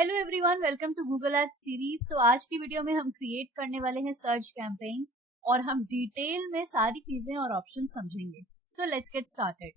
Hello everyone, welcome to Google ads series. So आज की video में हम क्रिएट करने वाले हैं सर्च कैंपेन और हम डिटेल में सारी चीजें और ऑप्शन समझेंगे। So let's get started.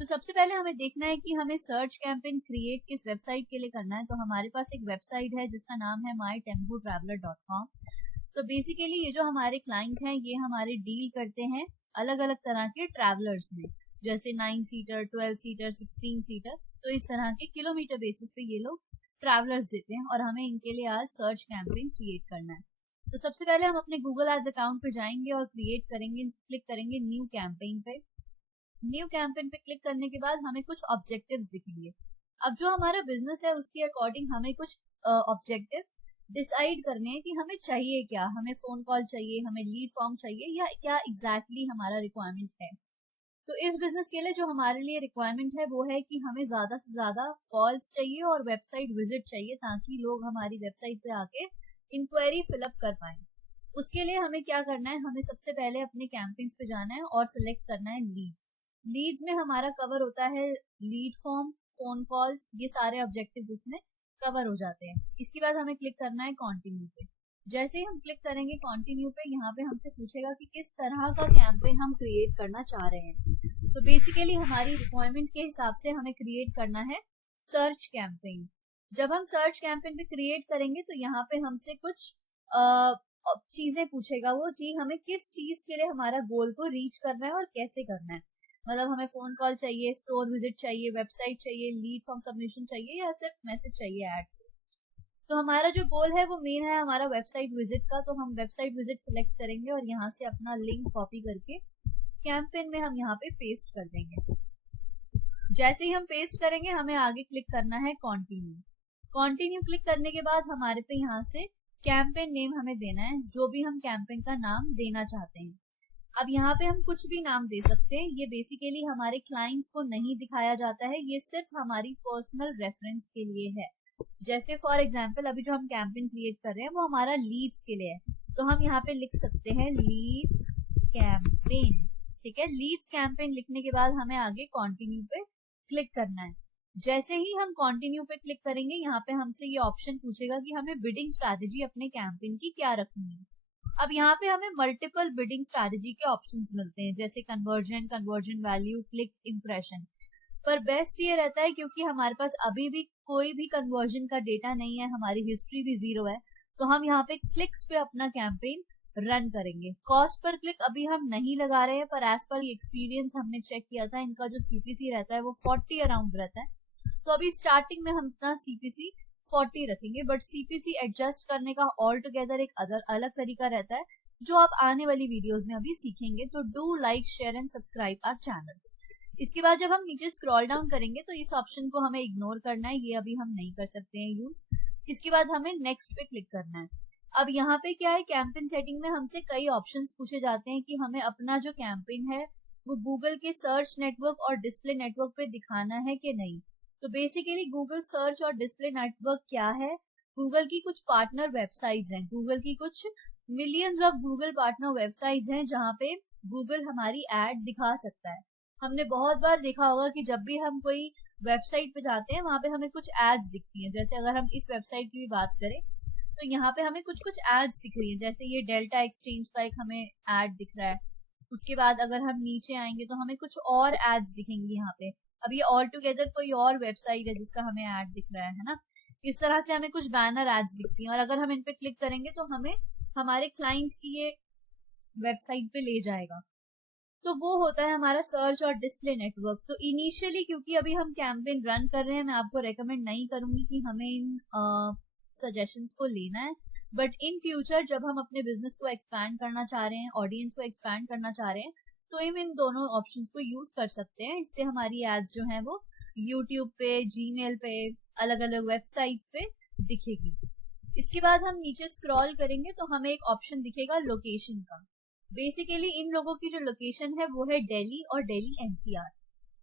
तो सबसे पहले हमें देखना है कि हमें सर्च कैंपेन क्रिएट किस वेबसाइट के लिए करना है। तो हमारे पास एक वेबसाइट है जिसका नाम है mytempotraveler.com। तो बेसिकली ये जो हमारे क्लाइंट हैं ये हमारे डील करते हैं अलग अलग तरह के ट्रैवलर्स में, जैसे 9 सीटर, 12 सीटर, 16 सीटर। तो इस तरह के किलोमीटर बेसिस पे ये लोग ट्रैवलर्स देते हैं और हमें इनके लिए आज सर्च कैंपेन क्रिएट करना है। तो सबसे पहले हम अपने गूगल एड्स अकाउंट पे जाएंगे और क्रिएट करेंगे, क्लिक करेंगे न्यू कैंपेन पे। न्यू कैंपेन पे क्लिक करने के बाद हमें कुछ ऑब्जेक्टिव्स दिखेंगे। अब जो हमारा बिजनेस है उसके अकॉर्डिंग हमें कुछ ऑब्जेक्टिव्स डिसाइड करने हैं कि हमें चाहिए क्या। हमें फोन कॉल चाहिए, हमें लीड फॉर्म चाहिए, या क्या एग्जैक्टली हमारा रिक्वायरमेंट है। तो इस बिजनेस के लिए जो हमारे लिए रिक्वायरमेंट है वो है कि हमें ज्यादा से ज्यादा कॉल्स चाहिए और वेबसाइट विजिट चाहिए, ताकि लोग हमारी वेबसाइट पे आके इंक्वायरी फिलअप कर पाए। उसके लिए हमें क्या करना है, हमें सबसे पहले अपने कैंपेन्स पे जाना है और सिलेक्ट करना है लीड्स। लीड्स में हमारा कवर होता है लीड फॉर्म, फोन कॉल्स, ये सारे ऑब्जेक्टिव इसमें कवर हो जाते हैं। इसके बाद हमें क्लिक करना है कंटिन्यू पे। जैसे ही हम क्लिक करेंगे कंटिन्यू पे, यहाँ पे हमसे पूछेगा कि किस तरह का कैंपेन हम क्रिएट करना चाह रहे हैं। तो बेसिकली हमारी रिक्वायरमेंट के हिसाब से हमें क्रिएट करना है सर्च कैंपेन। जब हम सर्च कैंपेन पे क्रिएट करेंगे तो यहाँ पे हमसे कुछ चीजें पूछेगा वो जी, हमें किस चीज के लिए हमारा गोल को रीच करना है और कैसे करना है। मतलब हमें फोन कॉल चाहिए, स्टोर विजिट चाहिए, वेबसाइट चाहिए, लीड फॉर्म सबमिशन चाहिए, या सिर्फ मैसेज चाहिए ऐड से। तो हमारा जो गोल है वो मेन है हमारा वेबसाइट विजिट का। तो हम वेबसाइट विजिट सिलेक्ट करेंगे और यहाँ से अपना लिंक कॉपी करके कैंपेन में हम यहाँ पे पेस्ट कर देंगे। जैसे ही हम पेस्ट करेंगे हमें आगे क्लिक करना है कंटिन्यू। कंटिन्यू क्लिक करने के बाद हमारे पे यहाँ से कैंपेन नेम हमें देना है, जो भी हम कैंपेन का नाम देना चाहते हैं। अब यहाँ पे हम कुछ भी नाम दे सकते हैं। ये बेसिकली हमारे क्लाइंट्स को नहीं दिखाया जाता है, ये सिर्फ हमारी पर्सनल रेफरेंस के लिए है। जैसे फॉर एग्जाम्पल अभी जो हम कैंपेन क्रिएट कर रहे हैं वो हमारा लीड्स के लिए है, तो हम यहाँ पे लिख सकते हैं लीड्स कैंपेन। ठीक है, लीड्स कैंपेन लिखने के बाद हमें आगे कंटिन्यू पे क्लिक करना है। जैसे ही हम कंटिन्यू पे क्लिक करेंगे यहाँ पे हमसे ये ऑप्शन पूछेगा कि हमें बिडिंग स्ट्रैटेजी अपने कैंपेन की क्या रखनी है। अब यहाँ पे हमें मल्टीपल बिडिंग स्ट्रैटेजी के ऑप्शंस मिलते हैं, जैसे conversion, conversion value, click impression. पर बेस्ट ये रहता है क्योंकि हमारे पास अभी भी कोई भी कन्वर्जन का डेटा नहीं है, हमारी हिस्ट्री भी 0 है। तो हम यहाँ पे क्लिक्स पे अपना कैंपेन रन करेंगे। कॉस्ट पर क्लिक अभी हम नहीं लगा रहे हैं, पर एज पर एक्सपीरियंस हमने चेक किया था इनका जो सीपीसी रहता है वो 40 अराउंड रहता है। तो अभी स्टार्टिंग में हम अपना सीपीसी 40 रखेंगे, बट सीपीसी एडजस्ट करने का ऑल टुगेदर एक अलग तरीका रहता है, जो आप आने वाली वीडियोस में अभी सीखेंगे। तो do like, share and subscribe our channel. इसके बाद जब हम नीचे स्क्रॉल डाउन करेंगे तो इस ऑप्शन को हमें इग्नोर करना है, ये अभी हम नहीं कर सकते हैं यूज। इसके बाद हमें नेक्स्ट पे क्लिक करना है। अब यहाँ पे क्या है, कैंपेन सेटिंग में हमसे कई ऑप्शंस पूछे जाते हैं कि हमें अपना जो कैंपेन है वो गूगल के सर्च नेटवर्क और डिस्प्ले नेटवर्क पे दिखाना है कि नहीं। तो बेसिकली गूगल सर्च और डिस्प्ले नेटवर्क क्या है, गूगल की कुछ पार्टनर वेबसाइट्स हैं, गूगल की कुछ millions of Google partner websites हैं जहाँ पे गूगल हमारी एड दिखा सकता है। हमने बहुत बार देखा होगा कि जब भी हम कोई वेबसाइट पे जाते हैं वहां पे हमें कुछ एड्स दिखती हैं। जैसे अगर हम इस वेबसाइट की भी बात करें तो यहाँ पे हमें कुछ कुछ एड्स दिख रही है, जैसे ये डेल्टा एक्सचेंज का एक हमें एड दिख रहा है। उसके बाद अगर हम नीचे आएंगे तो हमें कुछ और एड्स दिखेंगी यहाँ पे। अब ये ऑल टुगेदर कोई और वेबसाइट है जिसका हमें एड दिख रहा है ना। इस तरह से हमें कुछ बैनर एड्स दिखती हैं और अगर हम इन पे क्लिक करेंगे तो हमें हमारे क्लाइंट की ये वेबसाइट पे ले जाएगा। तो वो होता है हमारा सर्च और डिस्प्ले नेटवर्क। तो इनिशियली क्योंकि अभी हम कैंपेन रन कर रहे हैं, मैं आपको रेकमेंड नहीं करूंगी कि हमें इन सजेशंस को लेना है, बट इन फ्यूचर जब हम अपने बिजनेस को एक्सपैंड करना चाह रहे हैं, ऑडियंस को एक्सपैंड करना चाह रहे हैं, तो हम इन दोनों ऑप्शंस को यूज कर सकते हैं। इससे हमारी एड्स जो है वो यूट्यूब पे, जीमेल पे, अलग अलग वेबसाइट्स पे दिखेगी। इसके बाद हम नीचे स्क्रॉल करेंगे तो हमें एक ऑप्शन दिखेगा लोकेशन का। बेसिकली इन लोगों की जो लोकेशन है वो है दिल्ली और दिल्ली एनसीआर।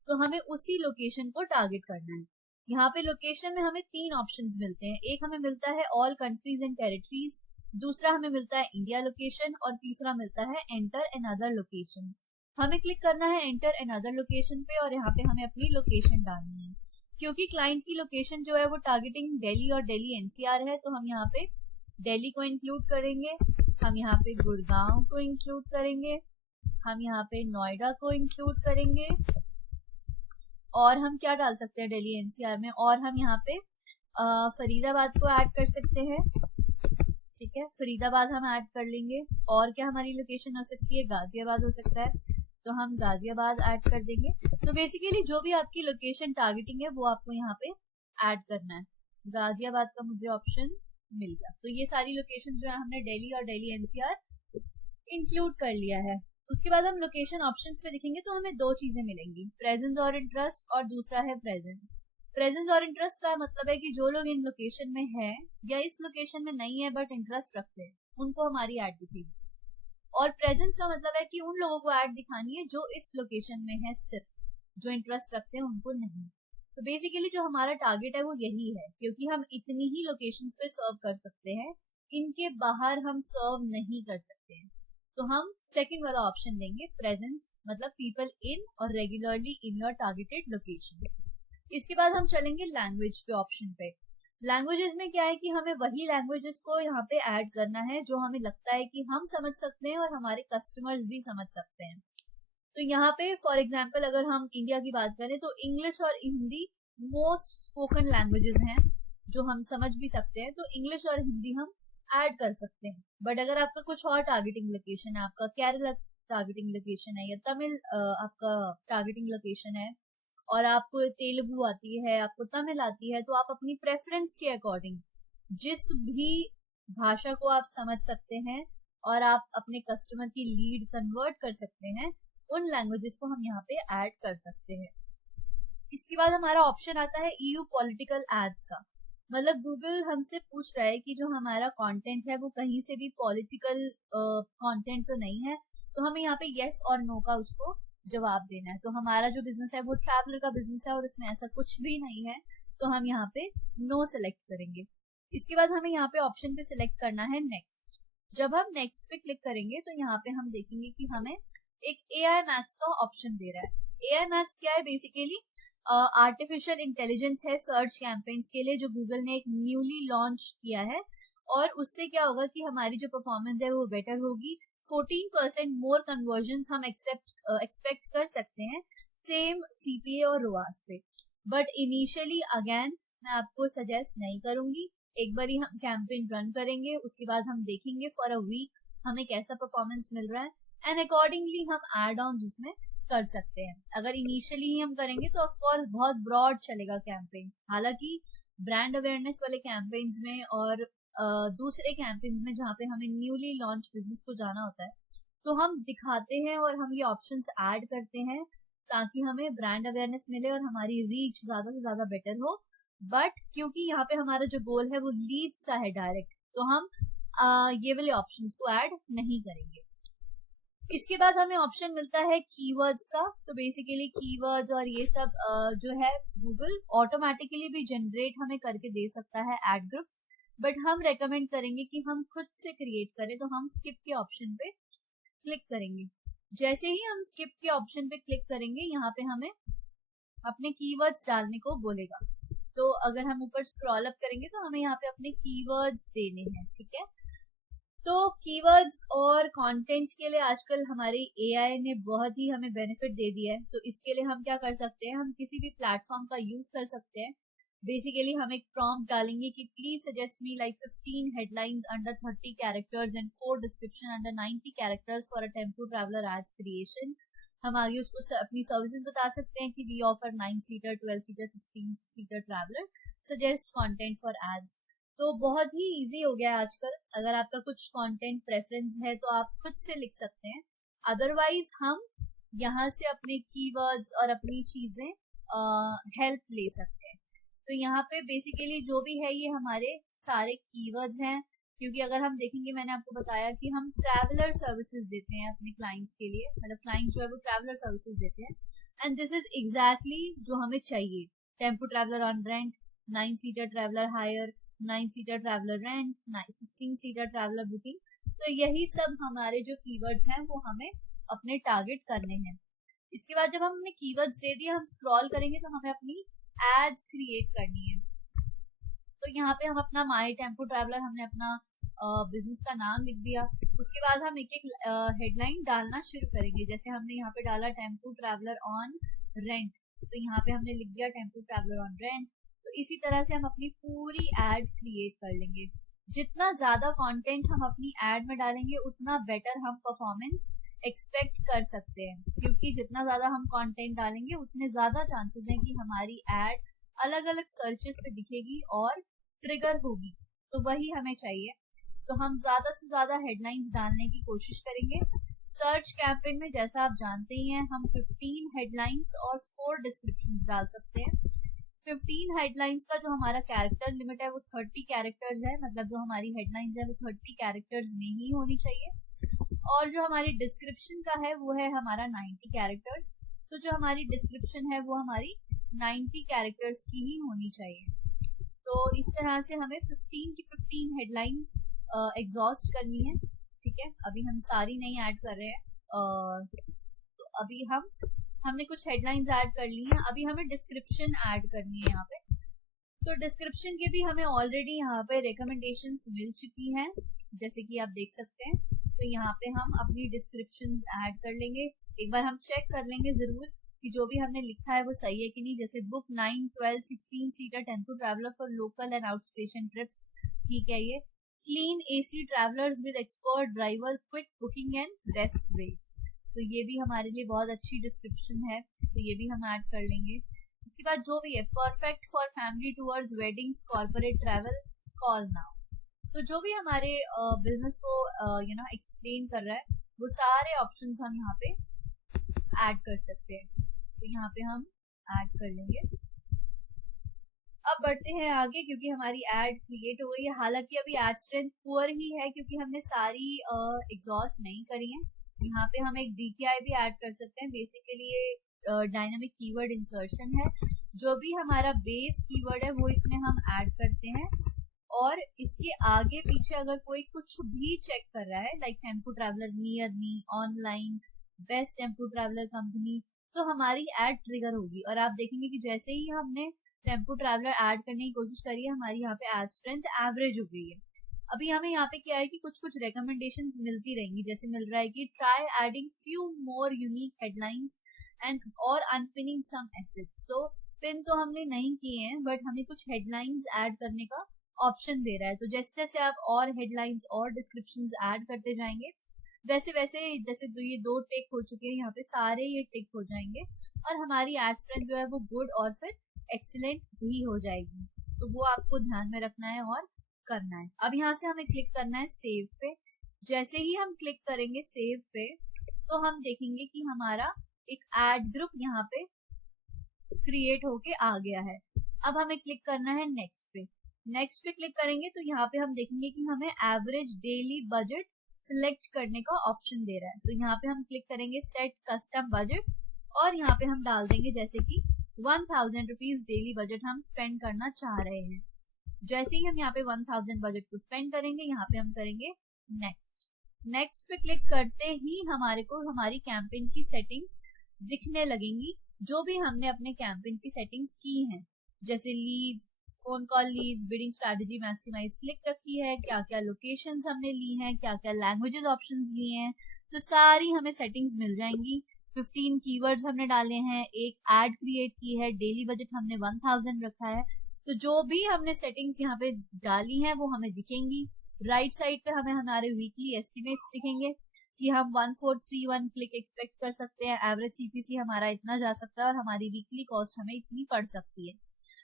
तो हमें उसी लोकेशन को टारगेट करना है। यहाँ पे लोकेशन में हमें 3 ऑप्शंस मिलते हैं। एक हमें मिलता है ऑल कंट्रीज एंड टेरिटरीज, दूसरा हमें मिलता है इंडिया लोकेशन, और तीसरा मिलता है एंटर एन अदर लोकेशन। हमें क्लिक करना है एंटर एन अदर लोकेशन पे और यहाँ पे हमें अपनी लोकेशन डालनी है। क्योंकि क्लाइंट की लोकेशन जो है वो टारगेटिंग दिल्ली और दिल्ली एनसीआर है, तो हम यहाँ पे दिल्ली को इंक्लूड करेंगे, हम यहाँ पे गुड़गांव को इंक्लूड करेंगे, हम यहाँ पे नोएडा को इंक्लूड करेंगे, और हम क्या डाल सकते हैं दिल्ली एनसीआर में, और हम यहाँ पे फरीदाबाद को ऐड कर सकते हैं। ठीक है, फरीदाबाद हम ऐड कर लेंगे। और क्या हमारी लोकेशन हो सकती है, गाजियाबाद हो सकता है, तो हम गाजियाबाद ऐड कर देंगे। तो बेसिकली जो भी आपकी लोकेशन टारगेटिंग है वो आपको यहाँ पे ऐड करना है। गाजियाबाद का मुझे ऑप्शन मिल गया। तो ये सारी लोकेशन जो है हमने दिल्ली और दिल्ली एनसीआर इंक्लूड कर लिया है। उसके बाद हम लोकेशन ऑप्शंस पे देखेंगे तो हमें दो चीजें मिलेंगी, प्रेजेंस और इंटरेस्ट, और दूसरा है प्रेजेंस। प्रेजेंस और इंटरेस्ट का मतलब है कि जो लोग इन लोकेशन में है या इस लोकेशन में नहीं है बट इंटरेस्ट रखते हैं, उनको हमारी ऐड दिखेगी। और प्रेजेंस का मतलब है कि उन लोगों को ऐड दिखानी है जो इस लोकेशन में है, सिर्फ जो इंटरेस्ट रखते हैं उनको नहीं। तो बेसिकली जो हमारा टारगेट है वो यही है, क्योंकि हम इतनी ही लोकेशंस पे सर्व कर सकते हैं, इनके बाहर हम सर्व नहीं कर सकते हैं। तो हम सेकंड वाला ऑप्शन देंगे, प्रेजेंस, मतलब पीपल इन और regularly in your targeted location. इसके बाद हम चलेंगे लैंग्वेज पे ऑप्शन पे। लैंग्वेजेस में क्या है कि हमें वही लैंग्वेजेस को यहाँ पे ऐड करना है जो हमें लगता है कि हम समझ सकते हैं और हमारे कस्टमर्स भी समझ सकते हैं। तो यहाँ पे फॉर एग्जांपल अगर हम इंडिया की बात करें तो इंग्लिश और हिंदी मोस्ट स्पोकन लैंग्वेजेस हैं जो हम समझ भी सकते हैं, तो इंग्लिश और हिंदी हम ऐड कर सकते हैं। बट अगर आपका कुछ और टारगेटिंग लोकेशन है, आपका केरला टारगेटिंग लोकेशन है या तमिल आपका टारगेटिंग लोकेशन है, और आपको तेलुगु आती है, आपको तमिल आती है, तो आप अपनी प्रेफरेंस के अकॉर्डिंग जिस भी भाषा को आप समझ सकते हैं और आप अपने कस्टमर की लीड कन्वर्ट कर सकते हैं, उन लैंग्वेजेस को हम यहाँ पे ऐड कर सकते हैं। इसके बाद हमारा ऑप्शन आता है EU पॉलिटिकल एड्स का। मतलब गूगल हमसे पूछ रहा है कि जो हमारा कंटेंट है वो कहीं से भी पॉलिटिकल कंटेंट तो नहीं है, तो हमें यहाँ पे यस और नो का उसको जवाब देना है। तो हमारा जो बिजनेस है वो ट्रैवलर का बिजनेस है और उसमें ऐसा कुछ भी नहीं है, तो हम यहाँ पे नो सेलेक्ट करेंगे। इसके बाद हमें यहाँ पे ऑप्शन पे सिलेक्ट करना है नेक्स्ट। जब हम नेक्स्ट पे क्लिक करेंगे तो यहाँ पे हम देखेंगे कि हमें एक AI मैक्स का ऑप्शन दे रहा है। AI मैक्स क्या है, बेसिकली आर्टिफिशियल इंटेलिजेंस है सर्च कैंपेन्स के लिए, जो गूगल ने एक न्यूली लॉन्च किया है। और उससे क्या होगा कि हमारी जो परफॉर्मेंस है वो बेटर होगी। 14% मोर कन्वर्जन्स हम एक्सपेक्ट कर सकते हैं सेम CPA और ROAS पे। बट इनिशियली अगेन मैं आपको सजेस्ट नहीं करूंगी। एक बार ही हम कैंपेन रन करेंगे, उसके बाद हम देखेंगे फॉर अ वीक हमें कैसा परफॉर्मेंस मिल रहा है, एंड अकॉर्डिंगली हम एड ऑन जिसमें कर सकते हैं। अगर इनिशियली ही हम करेंगे तो ऑफकोर्स बहुत ब्रॉड चलेगा कैंपेन। हालांकि ब्रांड अवेयरनेस वाले कैंपेन्स में और दूसरे कैंपेन्स में जहाँ पे हमें न्यूली लॉन्च बिजनेस को जाना होता है, तो हम दिखाते हैं और हम ये ऑप्शंस ऐड करते हैं ताकि हमें ब्रांड अवेयरनेस मिले और हमारी रीच ज्यादा से ज्यादा बेटर हो। बट क्योंकि यहाँ पे हमारा जो गोल है वो लीड्स का है डायरेक्ट, तो हम ये वाले ऑप्शंस को ऐड नहीं करेंगे। इसके बाद हमें ऑप्शन मिलता है कीवर्ड्स का। तो बेसिकली कीवर्ड्स और ये सब जो है गूगल ऑटोमेटिकली भी जनरेट हमें करके दे सकता है एड ग्रुप्स, बट हम रेकमेंड करेंगे कि हम खुद से क्रिएट करें। तो हम स्किप के ऑप्शन पे क्लिक करेंगे। जैसे ही हम स्किप के ऑप्शन पे क्लिक करेंगे, यहाँ पे हमें अपने कीवर्ड्स डालने को बोलेगा। तो अगर हम ऊपर स्क्रॉल अप करेंगे तो हमें यहाँ पे अपने कीवर्ड्स देने हैं। ठीक है, तो कीवर्ड्स और कंटेंट के लिए आजकल हमारी AI ने बहुत ही हमें बेनिफिट दे दिया है। तो इसके लिए हम क्या कर सकते हैं, हम किसी भी प्लेटफॉर्म का यूज कर सकते हैं। बेसिकली हम एक प्रॉम्प्ट डालेंगे कि please suggest me like 15 headlines under 30 characters and 4 description under 90 characters for a tempo traveller ads creation. हम आगे उसको अपनी सर्विसेज बता सकते हैं कि we offer 9 seater, 12 seater, 16 seater traveller, suggest content for ads. तो बहुत ही इजी हो गया है आजकल। अगर आपका कुछ कंटेंट प्रेफरेंस है तो आप खुद से लिख सकते हैं, अदरवाइज हम यहाँ से अपने कीवर्ड्स और अपनी चीजें हेल्प ले सकते हैं। तो यहाँ पे बेसिकली जो भी है ये हमारे सारे कीवर्ड्स हैं, क्योंकि अगर हम देखेंगे, मैंने आपको बताया कि हम ट्रैवलर सर्विसेज देते हैं अपने क्लाइंट्स के लिए, मतलब क्लाइंट्स जो है वो ट्रैवलर सर्विसेज देते हैं, एंड दिस इज एग्जैक्टली जो हमें चाहिए। Tempo traveller on rent, 9 seater traveller hire, 9 seater traveller rent, 16 seater traveller booking. तो यही सब हमारे जो कीवर्ड्स हैं वो हमें अपने टारगेट करने हैं। इसके बाद जब हम अपने कीवर्ड्स दे दिए, हम स्क्रॉल करेंगे तो हमें अपनी एड्स क्रिएट करनी है। तो यहाँ पे हम अपना माई टेम्पो ट्रैवलर, हमने अपना बिजनेस का नाम लिख दिया। उसके बाद हम एक एक हेडलाइन डालना शुरू करेंगे। जैसे हमने यहाँ पे डाला टेम्पो ट्रैवलर ऑन रेंट, तो यहाँ पे हमने लिख दिया टेम्पो ट्रैवलर ऑन रेंट। तो इसी तरह से हम अपनी पूरी एड क्रिएट कर लेंगे। जितना ज्यादा कंटेंट हम अपनी एड में डालेंगे उतना बेटर हम परफॉर्मेंस एक्सपेक्ट कर सकते हैं, क्योंकि जितना ज्यादा हम कंटेंट डालेंगे उतने ज्यादा चांसेस हैं कि हमारी एड अलग अलग सर्चेस पे दिखेगी और ट्रिगर होगी। तो वही हमें चाहिए। तो हम ज्यादा से ज्यादा हेडलाइंस डालने की कोशिश करेंगे। सर्च कैंपेन में जैसा आप जानते ही हैं, हम 15 हेडलाइंस और 4 डिस्क्रिप्शंस डाल सकते हैं। 15 हेडलाइंस का जो हमारा कैरेक्टर लिमिट है वो 30 कैरेक्टर्स है, मतलब जो हमारी हेडलाइंस है वो 30 कैरेक्टर्स में ही होनी चाहिए। और जो हमारी डिस्क्रिप्शन का है वो है हमारा 90 कैरेक्टर्स। तो जो हमारी डिस्क्रिप्शन है वो हमारी 90 कैरेक्टर्स की ही होनी चाहिए। तो इस तरह से हमें 15 की 15 हेडलाइंस एग्जॉस्ट करनी है। ठीक है, अभी हम सारी नहीं ऐड कर रहे हैं। तो अभी हमने कुछ हेडलाइंस ऐड कर ली हैं। अभी हमें डिस्क्रिप्शन ऐड करनी है यहाँ पे। तो डिस्क्रिप्शन के भी हमें ऑलरेडी यहाँ पे रिकमेंडेशंस मिल चुकी हैं, जैसे कि आप देख सकते हैं। तो यहाँ पे हम अपनी डिस्क्रिप्शंस ऐड कर लेंगे। एक बार हम चेक कर लेंगे जरूर कि जो भी हमने लिखा है वो सही है कि नहीं। जैसे book 9, 12, 16 seater tempo traveller for local and out station trips, ठीक है। ये clean AC travellers with expert driver, quick booking and best rates, तो ये भी हमारे लिए बहुत अच्छी डिस्क्रिप्शन है। तो ये भी हम ऐड कर लेंगे। इसके बाद जो भी है, perfect for family tours, weddings, corporate travel, call now. तो जो भी हमारे बिजनेस को एक्सप्लेन कर रहा है वो सारे ऑप्शंस हम यहाँ पे ऐड कर सकते हैं। तो यहाँ पे हम ऐड कर लेंगे। अब बढ़ते हैं आगे, क्योंकि हमारी एड क्रिएट हो गई है। हालांकि अभी एड स्ट्रेंथ पुअर ही है क्योंकि हमने सारी एग्जॉस्ट नहीं करी है। यहाँ पे हम एक DKI भी ऐड कर सकते हैं। बेसिकली ये डायनामिक कीवर्ड इंसर्शन है। जो भी हमारा बेस कीवर्ड है वो इसमें हम ऐड करते हैं, और इसके आगे पीछे अगर कोई कुछ भी चेक कर रहा है, like tempo traveller near me, online, best tempo traveller company, तो हमारी एड ट्रिगर होगी। और आप देखेंगे कि जैसे ही हमने टेम्पो ट्रैवलर ऐड करने की कोशिश करी है, हमारी यहाँ पे एड स्ट्रेंथ एवरेज हो गई है। अभी हमें यहाँ पे क्या है कि कुछ कुछ रिकमेंडेशंस मिलती रहेंगी। जैसे मिल रहा है कि try adding few more unique headlines and और अनपिनिंग सम एसेट्स। तो पिन तो हमने नहीं किए हैं, बट हमें कुछ हेडलाइंस ऐड करने का ऑप्शन दे रहा है। तो जैसे जैसे आप और हेडलाइंस और डिस्क्रिप्शंस ऐड करते जाएंगे, वैसे वैसे जैसे ये 2 टिक हो चुके हैं यहाँ पे, सारे ये टिक हो जाएंगे और हमारी एड स्ट्रेंथ जो है वो गुड और फिर एक्सीलेंट भी हो जाएगी। तो वो आपको ध्यान में रखना है और करना है। अब यहाँ से हमें क्लिक करना है सेव पे। जैसे ही हम क्लिक करेंगे सेव पे, तो हम देखेंगे कि हमारा एक एड ग्रुप यहाँ पे क्रिएट होके आ गया है। अब हमें क्लिक करना है नेक्स्ट पे। नेक्स्ट पे क्लिक करेंगे तो यहाँ पे हम देखेंगे कि हमें एवरेज डेली बजट सिलेक्ट करने का ऑप्शन दे रहा है। तो यहाँ पे हम क्लिक करेंगे सेट कस्टम बजट, और यहाँ पे हम डाल देंगे जैसे कि 1000 रुपीज डेली बजट हम स्पेंड करना चाह रहे हैं। जैसे ही हम यहाँ पे 1000 बजट को स्पेंड करेंगे, यहाँ पे हम करेंगे नेक्स्ट। नेक्स्ट पे क्लिक करते ही हमारे को हमारी कैंपेन की सेटिंग्स दिखने लगेंगी, जो भी हमने अपने कैंपेन की सेटिंग्स की हैं। जैसे leads, phone call leads, bidding strategy maximise click रखी है, क्या क्या लोकेशंस हमने ली हैं, क्या क्या लैंग्वेजेस ऑप्शंस लिए हैं, तो सारी हमें सेटिंग्स मिल जाएंगी। 15 कीवर्ड्स हमने डाले हैं, एक एड क्रिएट की है, डेली बजट हमने 1000 रखा है। तो जो भी हमने सेटिंग्स यहाँ पे डाली हैं वो हमें दिखेंगी। राइट साइड पे हमें हमारे वीकली एस्टिमेट्स दिखेंगे कि हम 1431 क्लिक एक्सपेक्ट कर सकते हैं, एवरेज CPC हमारा इतना जा सकता है और हमारी वीकली कॉस्ट हमें इतनी पड़ सकती है।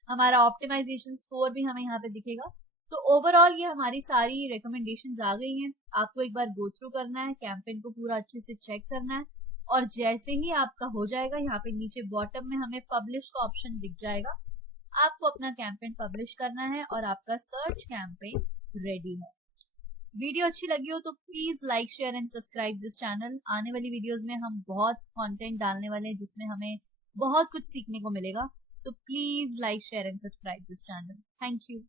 हमारा ऑप्टिमाइजेशन स्कोर भी हमें यहाँ पे दिखेगा। तो ओवरऑल ये हमारी सारी रिकमेंडेशंस आ गई हैं। आपको एक बार गो थ्रू करना है, कैंपेन को पूरा अच्छे से चेक करना है, और जैसे ही आपका हो जाएगा, यहाँ पे नीचे बॉटम में हमें पब्लिश का ऑप्शन दिख जाएगा। आपको अपना कैंपेन पब्लिश करना है और आपका सर्च कैंपेन रेडी है। वीडियो अच्छी लगी हो तो please like, share and subscribe this channel. आने वाली वीडियोस में हम बहुत कंटेंट डालने वाले हैं जिसमें हमें बहुत कुछ सीखने को मिलेगा। तो please like, share and subscribe this channel. Thank you.